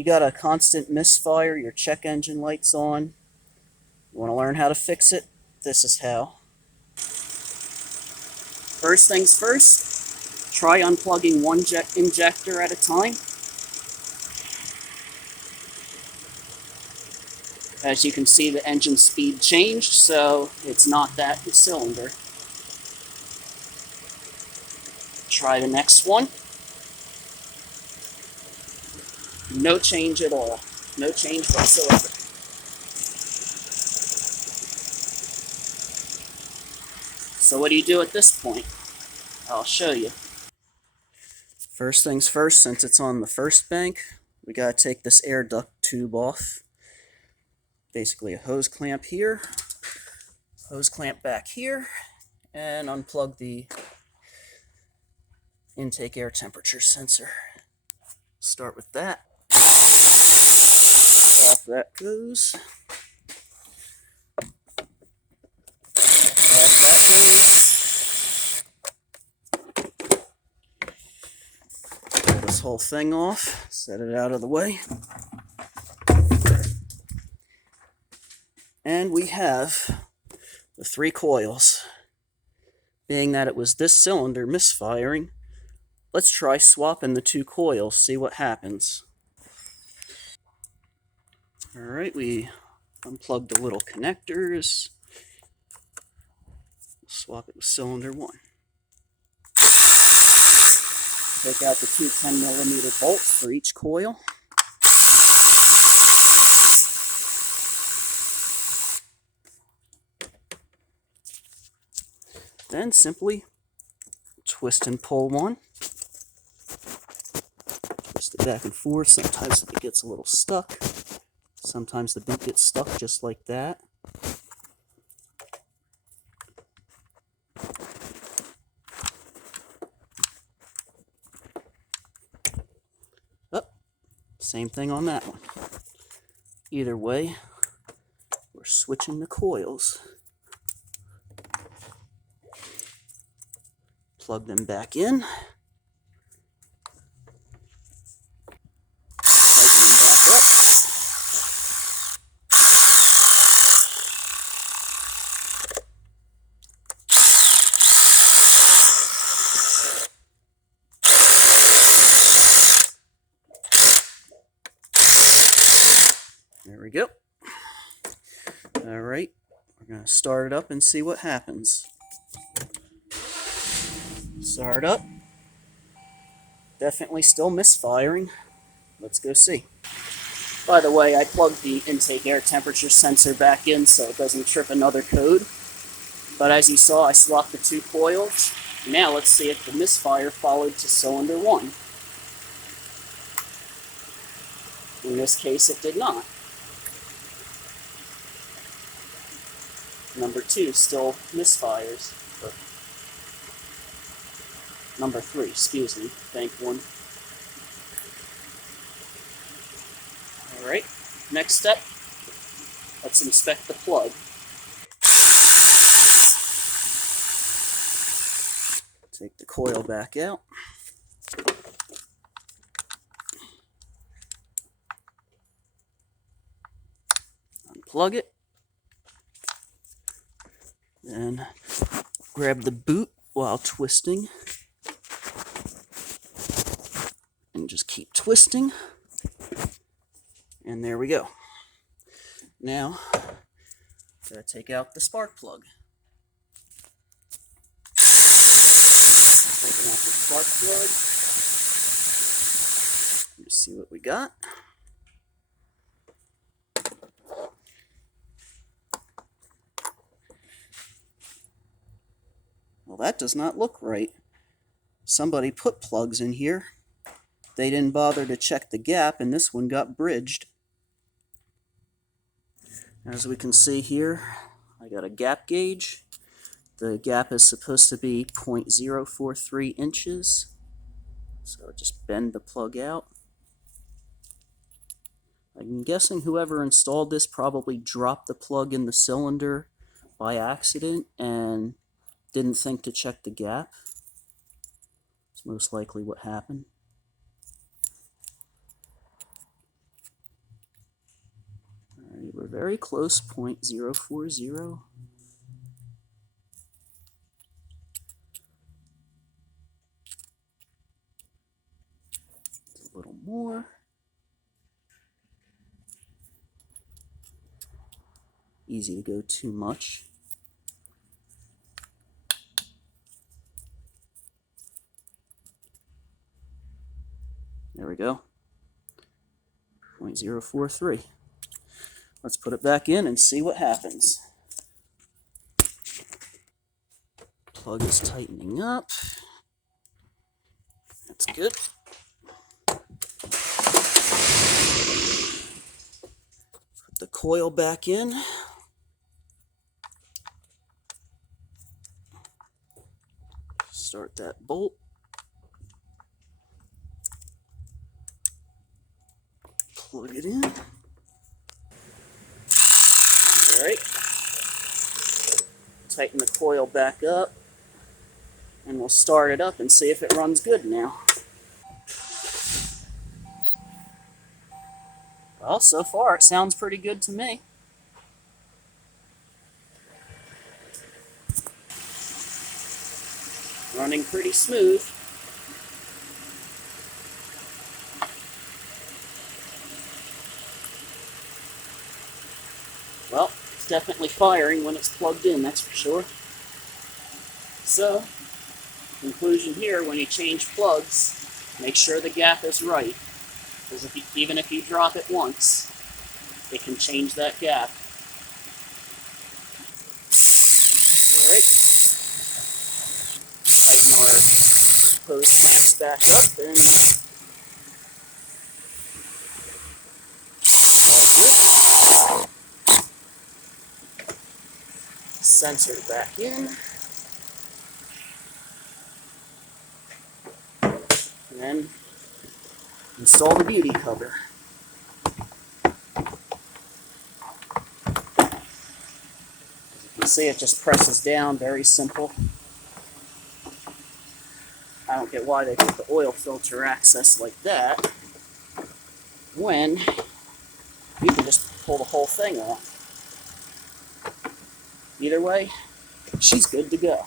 you got a constant misfire, your check engine light's on, you want to learn how to fix it, this is how. First things first, try unplugging one injector at a time. As you can see, the engine speed changed, so it's not that cylinder. Try the next one. No change at all. No change whatsoever. So what do you do at this point? I'll show you. First things first, since it's on the first bank, we gotta take this air duct tube off. Basically a hose clamp here, hose clamp back here, and unplug the intake air temperature sensor. Start with that. Off that goes. Off that goes. Pull this whole thing off, set it out of the way. And we have the 3 coils. Being that it was this cylinder misfiring, let's try swapping the 2 coils, see what happens. Alright, we unplugged the little connectors. Swap it with cylinder 1. Take out the 2 10mm bolts for each coil. Then simply twist and pull one. Twist it back and forth. Sometimes it gets a little stuck. Sometimes the bit gets stuck just like that. Oh, same thing on that one. Either way, we're switching the coils. Plug them back in. Tighten them back up. There we go. All right, we're going to start it up and see what happens. Start up. Definitely still misfiring. Let's go see. By the way, I plugged the intake air temperature sensor back in so it doesn't trip another code. But as you saw, I swapped the 2 coils. Now let's see if the misfire followed to cylinder 1. In this case, it did not. Number 2 still misfires. Or number 3, excuse me. Bank 1. Alright, next step, let's inspect the plug. Take the coil back out. Unplug it. Then grab the boot while twisting. And just keep twisting. And there we go. Now, gotta take out the spark plug. Taking out the spark plug. Let's see what we got. Well, that does not look right. Somebody put plugs in here. They didn't bother to check the gap, and this one got bridged. As we can see here, I got a gap gauge. The gap is supposed to be 0.043 inches. So just bend the plug out. I'm guessing whoever installed this probably dropped the plug in the cylinder by accident and didn't think to check the gap. It's most likely what happened. very close, 0.040. A little more. Easy to go too much. There we go. 0.043. Let's put it back in and see what happens. Plug is tightening up. That's good. Put the coil back in. Start that bolt. Plug it in. Alright. Tighten the coil back up. And we'll start it up and see if it runs good now. Well, so far it sounds pretty good to me. Running pretty smooth. Well, it's definitely firing when it's plugged in, that's for sure. So, conclusion here, when you change plugs, make sure the gap is right. Because even if you drop it once, it can change that gap. Alright. Tighten our hose clamps back up and all good. Sensor back in. And then install the beauty cover. As you can see, it just presses down, very simple. I don't get why they put the oil filter access like that when you can just pull the whole thing off. Either way, she's good to go.